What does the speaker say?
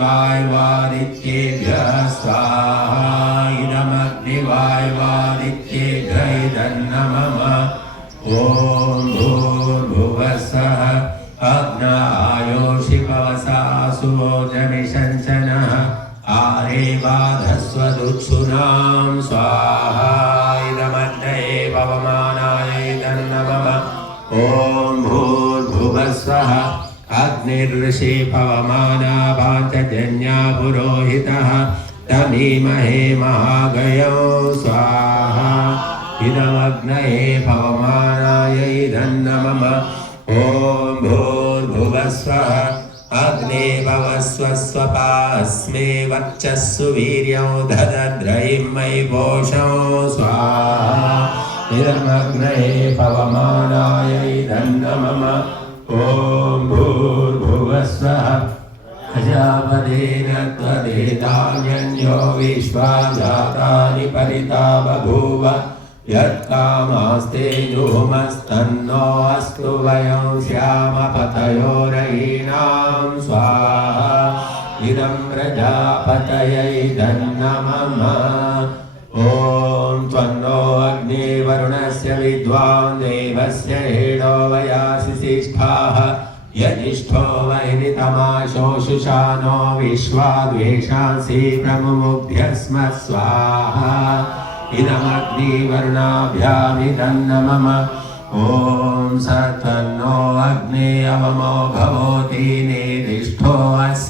इदमग्निवायुवादित्येभ्यः स्वाहा इदमग्निवायुवादित्येभ्यः इदन्नमः ॐ भूर्भुवस्सुवः अग्नायोषिपवसासुवोजनिषञ्चनः आरेवाधस्वदुत्सुनां स्वाहा इदमग्नये पवमानाय इदन्नमः ॐ भूर्भुवस्सुवः अग्निर्ऋषि पवमाना वाचजन्या पुरोहितः तमीमहे महागयो स्वाहा इदमग्नये पवमानाय इदन्नमः ॐ भूर्भुवस्सुवः अग्ने भवस्वस्वपास्मे वर्चस्सु वीर्यं ददद्रयिं मयि पोषौ स्वाहा इदमग्नये पवमानाय इदन्नमः ॐ भूर्भुवस्सुवः प्रजापतेन त्वदेतान्यो विश्वा जातानि परिता बभूव यत्कामास्ते जुहुमस्तन्नो अस्तु वयं श्यामपतयोरयीणां स्वाहा इदं प्रजापतये इदन्नमः ॐ त्वन्नो अग्ने वरुणस्य विद्वान् देवस्य हेडो वयासि सिष्ठाः यदिष्ठो वैनितमाशोषुषानो विश्वाद्वेषांसि प्रमुमुभ्यस्म स्वाहा इदमग्निवर्णाभ्यामिदन्नमः ॐ सत्तन्नो अग्ने अवमो भवति नेदिष्ठो अस्य